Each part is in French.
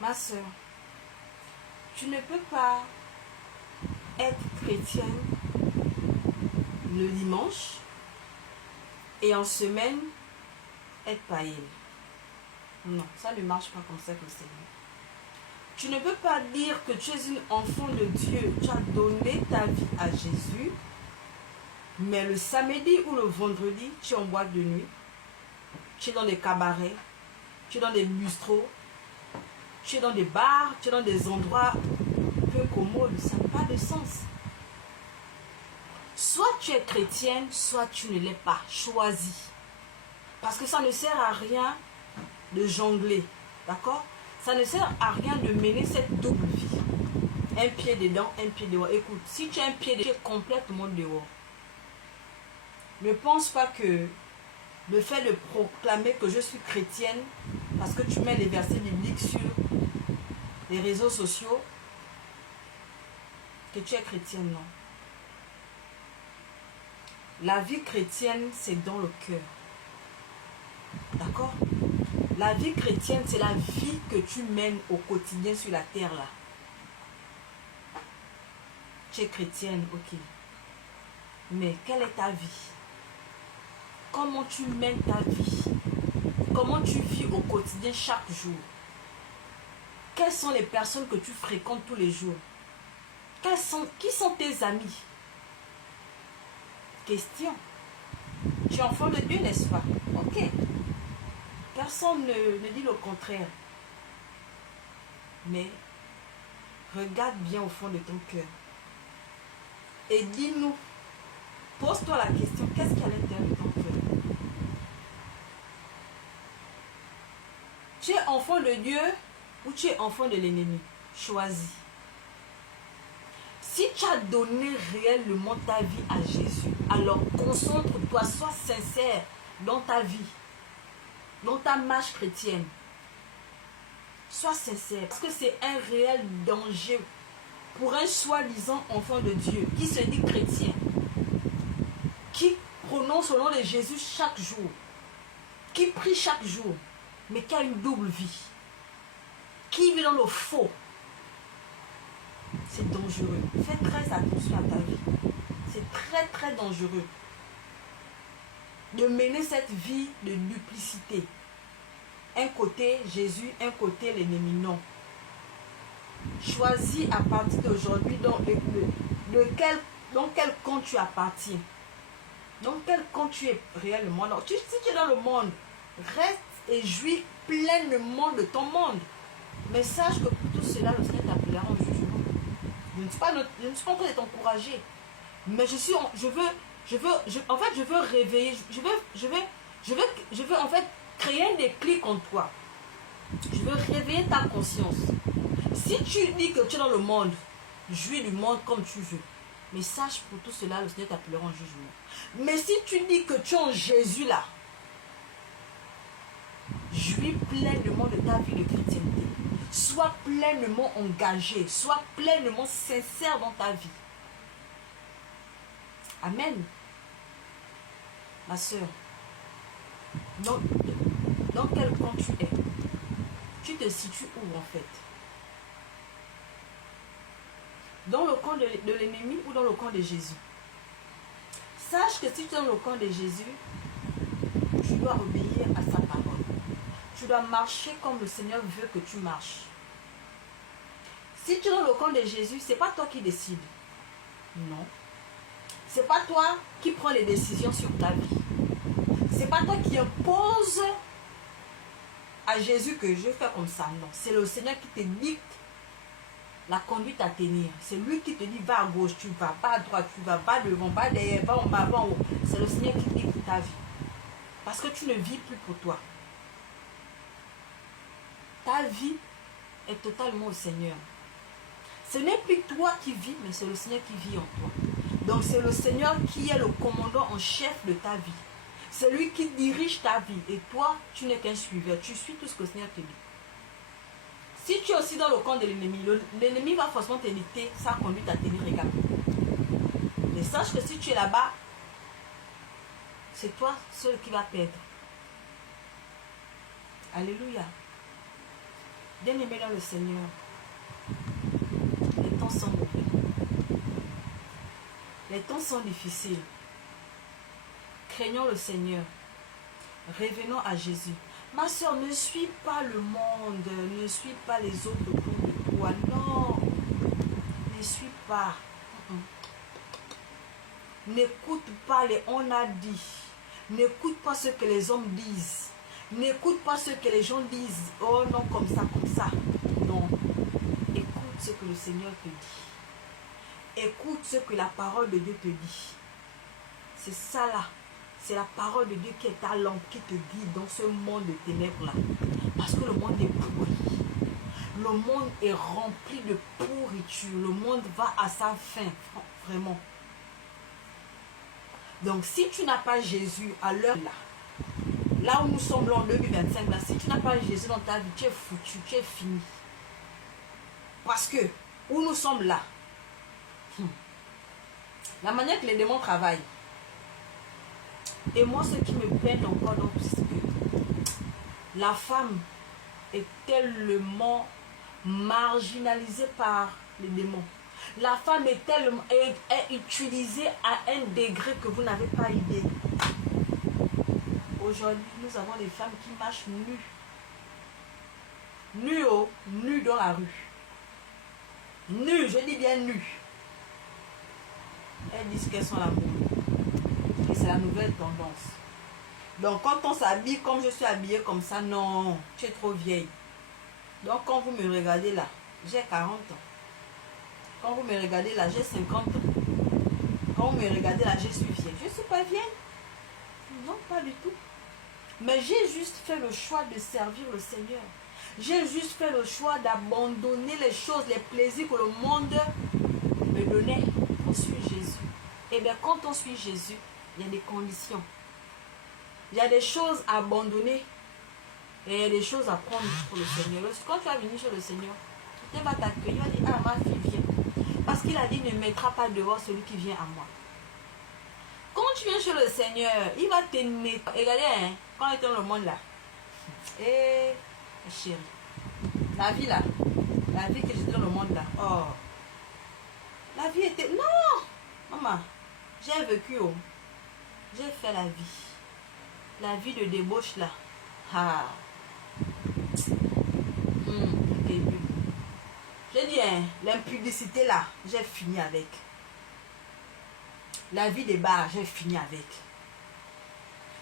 Ma soeur, tu ne peux pas être chrétienne le dimanche et en semaine être païenne. Non, ça ne marche pas comme ça que c'est. Tu ne peux pas dire que tu es une enfant de Dieu, tu as donné ta vie à Jésus, mais le samedi ou le vendredi, tu es en boîte de nuit, tu es dans des cabarets, tu es dans des bistrots, tu es dans des bars, tu es dans des endroits peu commodes, ça n'a pas de sens. Soit tu es chrétienne, soit tu ne l'es pas. Choisis. Parce que ça ne sert à rien de jongler. D'accord? Ça ne sert à rien de mener cette double vie. Un pied dedans, un pied dehors. Écoute, si tu as un pied dedans, tu es complètement dehors. Ne pense pas que le fait de proclamer que je suis chrétienne, parce que tu mets les versets bibliques sur les réseaux sociaux, que tu es chrétienne, non. La vie chrétienne, c'est dans le cœur. D'accord? La vie chrétienne, c'est la vie que tu mènes au quotidien sur la terre, là. Tu es chrétienne, ok. Mais quelle est ta vie? Comment tu mènes ta vie? Comment tu vis au quotidien chaque jour? Quelles sont les personnes que tu fréquentes tous les jours? Qui sont tes amis? Question. Tu es enfant de Dieu, n'est-ce pas? Ok. Personne ne dit le contraire. Mais regarde bien au fond de ton cœur. Et dis-nous, pose-toi la question, qu'est-ce qu'il y a à l'intérieur de ton cœur? Tu es enfant de Dieu ou tu es enfant de l'ennemi? Choisis. Si tu as donné réellement ta vie à Jésus, alors concentre-toi, sois sincère dans ta vie, dans ta marche chrétienne. Sois sincère, parce que c'est un réel danger pour un soi-disant enfant de Dieu qui se dit chrétien, qui prononce le nom de Jésus chaque jour, qui prie chaque jour, mais qui a une double vie, qui vit dans le faux. C'est dangereux. Fais très attention à ta vie. C'est très très dangereux de mener cette vie de duplicité. Un côté Jésus, un côté l'ennemi. Non. Choisis à partir d'aujourd'hui dans quel camp tu appartiens. Dans quel camp tu es réellement. Si tu es dans le monde, reste et jouis pleinement de ton monde. Mais sache que pour tout cela, le Seigneur t'appellera en jugement. Je ne suis pas en train de t'encourager. Mais en fait, je veux réveiller, je veux en fait créer un déclic en toi. Je veux réveiller ta conscience. Si tu dis que tu es dans le monde, jouis du monde comme tu veux. Mais sache pour tout cela, le Seigneur t'appellera en jugement. Mais si tu dis que tu es en Jésus là, jouis pleinement de ta vie de chrétienté. Sois pleinement engagé, sois pleinement sincère dans ta vie. Amen. Ma soeur, dans quel camp tu es? Tu te situes où en fait? Dans le camp de l'ennemi ou dans le camp de Jésus? Sache que si tu es dans le camp de Jésus, tu dois obéir à sa parole. Tu dois marcher comme le Seigneur veut que tu marches. Si tu es dans le camp de Jésus, ce n'est pas toi qui décides. Non. Ce n'est pas toi qui prends les décisions sur ta vie. Ce n'est pas toi qui imposes à Jésus que je fais comme ça. Non. C'est le Seigneur qui te dicte la conduite à tenir. C'est lui qui te dit va à gauche, tu vas, pas à droite, tu vas, pas devant, pas derrière, va en bas, va en haut. C'est le Seigneur qui dicte ta vie. Parce que tu ne vis plus pour toi. Ta vie est totalement au Seigneur. Ce n'est plus toi qui vis, mais c'est le Seigneur qui vit en toi. Donc c'est le Seigneur qui est le commandant en chef de ta vie. C'est lui qui dirige ta vie. Et toi, tu n'es qu'un suiveur. Tu suis tout ce que le Seigneur te dit. Si tu es aussi dans le camp de l'ennemi, l'ennemi va forcément te dicter sa conduite à tenir égal. Mais sache que si tu es là-bas, c'est toi seul qui va perdre. Alléluia. Bien-aimés dans le Seigneur, les temps sont mauvais. Les temps sont difficiles. Craignons le Seigneur. Revenons à Jésus. Ma soeur, ne suis pas le monde, ne suis pas les autres autour de toi. Non, ne suis pas. N'écoute pas les on a dit. N'écoute pas ce que les hommes disent. N'écoute pas ce que les gens disent. Oh non, comme ça, comme ça. Non. Écoute ce que le Seigneur te dit. Écoute ce que la parole de Dieu te dit. C'est ça là. C'est la parole de Dieu qui est ta lampe, qui te guide dans ce monde de ténèbres là. Parce que le monde est pourri. Le monde est rempli de pourriture. Le monde va à sa fin. Vraiment. Donc si tu n'as pas Jésus à l'heure là, là où nous sommes là en 2025 là, si tu n'as pas Jésus dans ta vie, tu es foutu, tu es fini. Parce que où nous sommes là, la manière que les démons travaillent, et moi ce qui me peine encore, donc, c'est que la femme est tellement marginalisée par les démons. La femme est tellement est utilisée à un degré que vous n'avez pas idée. Aujourd'hui, nous avons des femmes qui marchent nues. Nues dans la rue. Nues, je dis bien nues. Elles disent qu'elles sont la mode. Et c'est la nouvelle tendance. Donc quand on s'habille comme je suis habillée comme ça, non, tu es trop vieille. Donc quand vous me regardez là, j'ai 40 ans. Quand vous me regardez là, j'ai 50 ans. Quand vous me regardez là, je suis vieille. Je ne suis pas vieille. Non, pas du tout. Mais j'ai juste fait le choix de servir le Seigneur. J'ai juste fait le choix d'abandonner les choses, les plaisirs que le monde me donnait pour suivre Jésus. Et bien quand on suit Jésus, il y a des conditions. Il y a des choses à abandonner. Et il y a des choses à prendre pour le Seigneur. Quand tu vas venir chez le Seigneur, il va t'accueillir, il va dire, ah ma fille, viens. Parce qu'il a dit, ne mettra pas dehors celui qui vient à moi. Quand tu viens chez le Seigneur, il va te nettoyer. Regardez, hein, quand il est dans le monde là. Eh, chérie. La vie là. La vie que j'étais dans le monde là. Oh. La vie était... Non! Maman, j'ai vécu. Oh. J'ai fait la vie. La vie de débauche là. Ah. J'ai dit, hein, l'impudicité là, j'ai fini avec. La vie des bars, j'ai fini avec.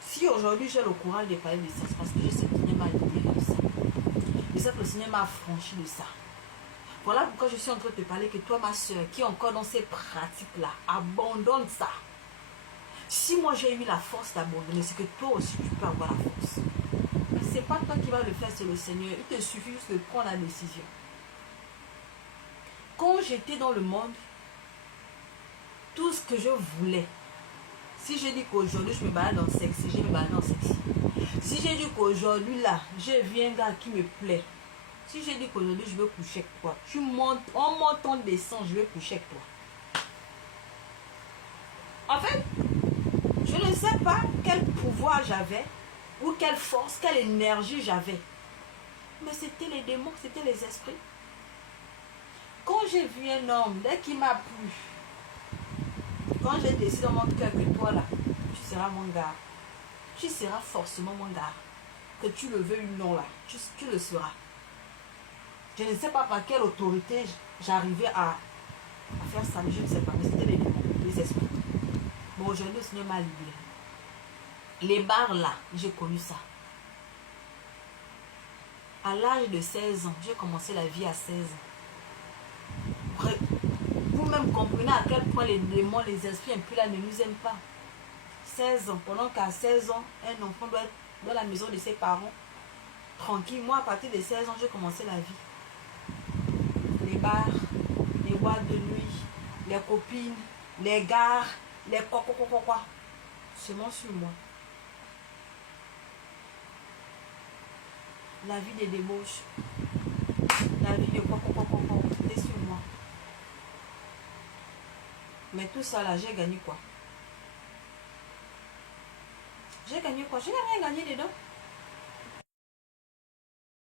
Si aujourd'hui j'ai le courage de parler de ça, c'est parce que je sais que le Seigneur m'a libéré de ça. Je sais que le Seigneur m'a affranchi de ça. Voilà pourquoi je suis en train de te parler que toi, ma soeur, qui est encore dans ces pratiques-là, abandonne ça. Si moi j'ai eu la force d'abandonner, c'est que toi aussi tu peux avoir la force. Mais ce n'est pas toi qui vas le faire, c'est le Seigneur. Il te suffit juste de prendre la décision. Quand j'étais dans le monde, tout ce que je voulais, si je dis qu'aujourd'hui je me balade dans le sexe, je me balade dans le sexe. Si je dis qu'aujourd'hui là, je viens un gars qui me plaît, si je dis qu'aujourd'hui je veux coucher avec toi, tu montes, on monte, on descend, je veux coucher avec toi. En fait, je ne sais pas quel pouvoir j'avais, ou quelle force, quelle énergie j'avais. Mais c'était les démons, c'était les esprits. Quand j'ai vu un homme, dès qu'il m'a plu, quand j'ai décidé dans mon cœur que toi là, tu seras mon gars, tu seras forcément mon gars, que tu le veux ou non là, tu le seras. Je ne sais pas par quelle autorité j'arrivais à faire ça, mais je ne sais pas, mais c'était les démons, les esprits. Bon, aujourd'hui le Seigneur m'a libéré. Les bars là, j'ai connu ça. À l'âge de 16 ans, j'ai commencé la vie à 16 ans. Vous-même comprenez à quel point les démons, les esprits impurs là ne nous aiment pas. 16 ans, pendant qu'à 16 ans, un enfant doit être dans la maison de ses parents, tranquille. Moi, à partir de 16 ans, j'ai commencé la vie. Les bars, les boîtes de nuit, les copines, les gares, les quoi. Seulement sur moi. La vie des débauches, la vie de quoi, c'était sur moi. Mais tout ça là, j'ai gagné quoi? J'ai gagné quoi? Je n'ai rien gagné dedans.